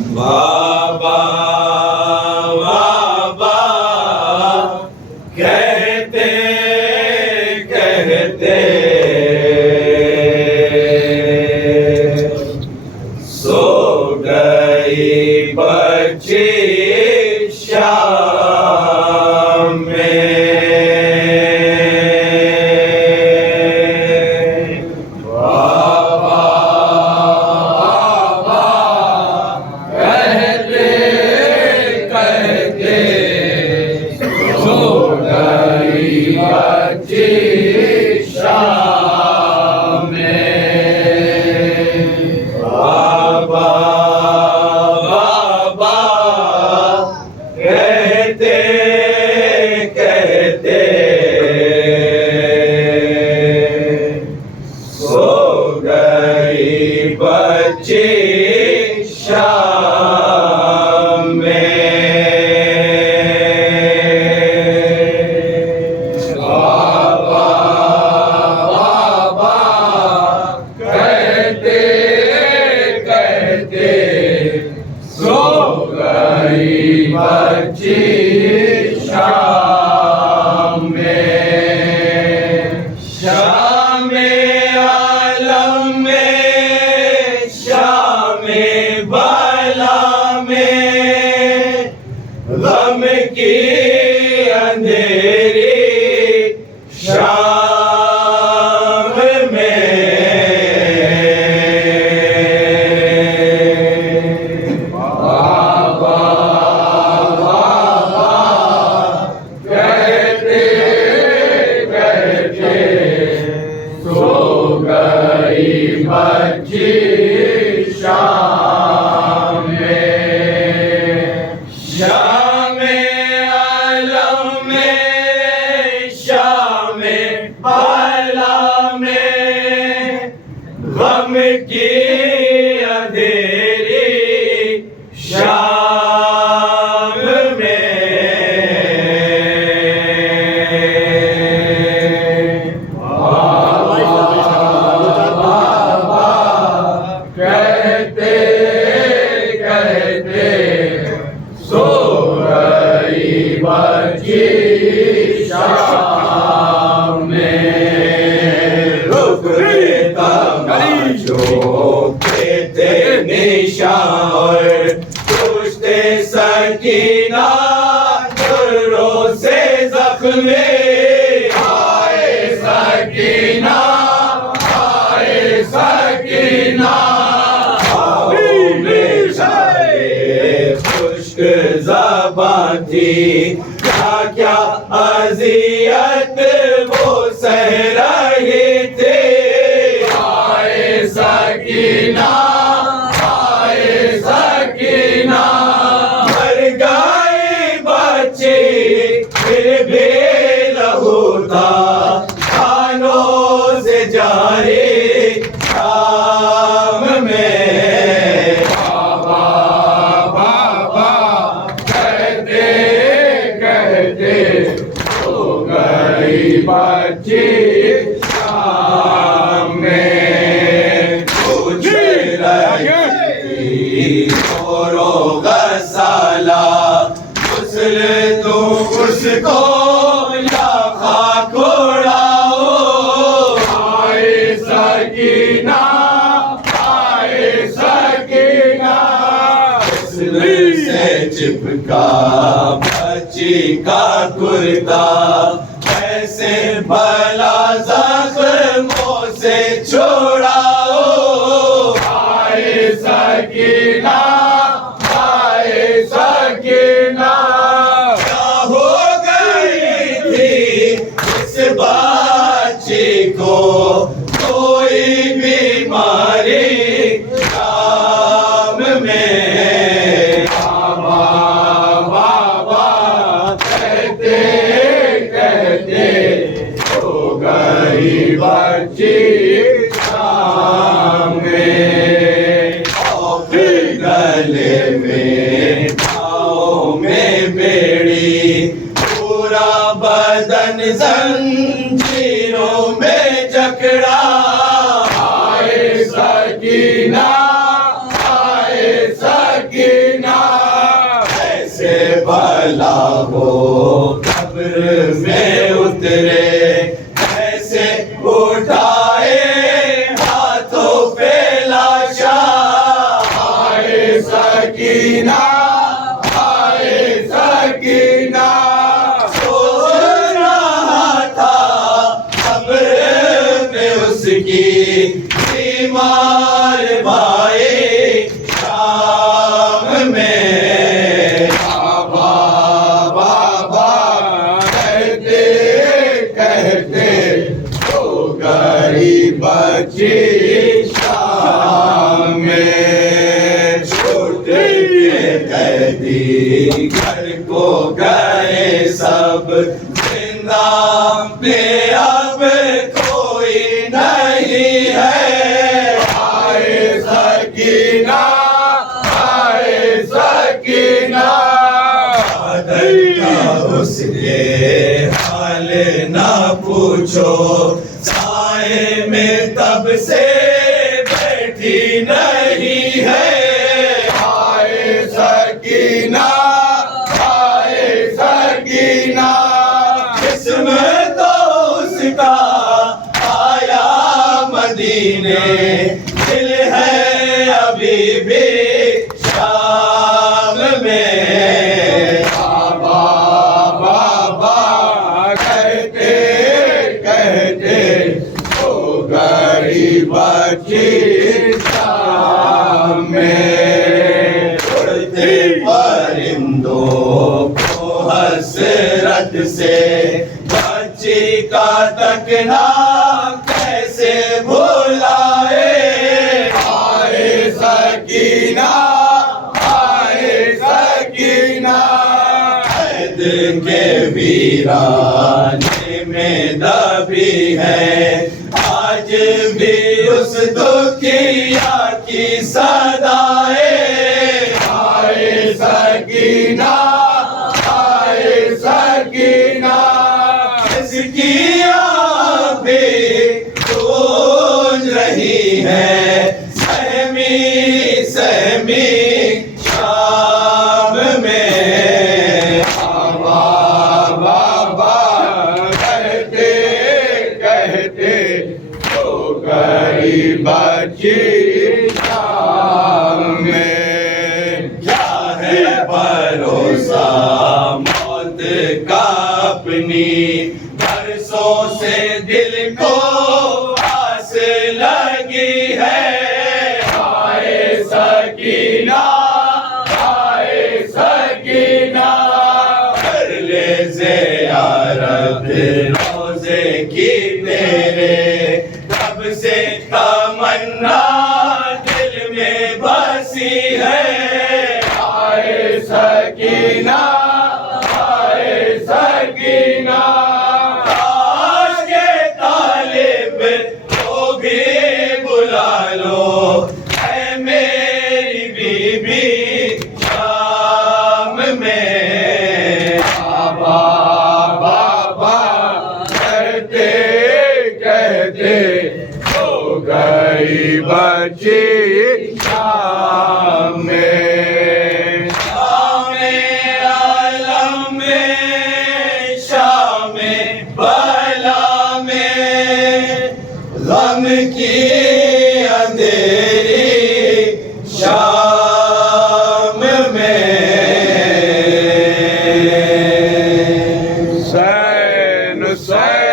बाबा बाबा कहते कहते सो गई बच्ची शाम में। बाबा बाबा कहते कहते सो गई बच्ची शाम में। बाबा बाबा कहते कहते सो गई बच्ची शाम में। बाबा बाबा कहते कहते सो गई बच्ची शाम में। शाम आलम में शाम बाला में गम की अंधेरी शाम में। बाबा बाबा कहते कहते सो गई बच्ची शाम में। शाम आलम में शाम बाला में गम की अंधेरी शाम में। बाबा कहते कहते सो गई बच्ची शाम में। रुक देता जो कहते निशान और पूछते सकीना दुर्रों से जख्मे। आए सकीना आए सकीना खुश्क ज़बान थी क्या क्या अज़ियत वो सह रहे थे। आए सकीना मर गए बच्चे फिर भी लहू था खानों से जारी शाम में। बाबा बाबा कहते कहते सो गई बच्ची शाम में। पूछे रही छोरो गसाला गुस्ल तो उसको या खाक उड़ाओ। आए सकीना से चिपका बच्ची का कुर्ता कैसे भला जख्मों से छुड़ाओ। आए सकीना क्या हो गई थी इस बच्ची को कोई बीमारी शाम में। बाबा बाबा कहते कहते सो गई बच्ची शाम में। गले में पाँव में बेड़ी पूरा बदन जंजीरों में जकड़ा। आए सकीना आए सकीना हो कब्र में उतरे, कैसे उठाए हाथों पे लाशा। आए सकीना, आए सकीना, सोच रहा था कब्र में उसकी बीमार भाई शाम में। बाबा बाबा कहते कहते तो गरीब बच्ची शाम में। छूट के कैदी घर को गए सब, जिंदा में अब कोई नहीं है। आए सकीना, आए सकीना, उसके हाल ना पूछो, साए में तब से बैठी नहीं है। आए सकीना, आए सकीना, जिसमें तो उसका आया मदीने, दिल है अभी भी शाम में। बाबा बाबा कहते कहते तो गरीब बच्ची शाम में। उड़ते परिंदों को हसरत से बच्ची का तकना कैसे भुलाए। आए सकीना, आए सकीना, कैद के वीराने में दबी है, आज भी उस दुखिया की सदाए। आए सकीना, आए सकीना, इसकी आंखें गूंज रही है, सहमी सहमी शाम में। बाबा बाबा कहते कहते तो गरीब बच्ची शाम में। क्या है भरोसा मौत का अपनी, बरसों से दिल को आस लगी है। आए सकीना, आए सकीना, कर ले ज़ियारत रोज़े की तेरे, तब से तमन्ना दिल में बसी है। आए सकीना, आए सकीना, काश के तालिब को भी बुला लो, है मेरी बीबी शाम में। बाबा बाबा कहते कहते तो गई बच्ची शाम में। शाम आलम में, शाम बला में, गम की अंधेरी शाम में। हुसैन हुसैन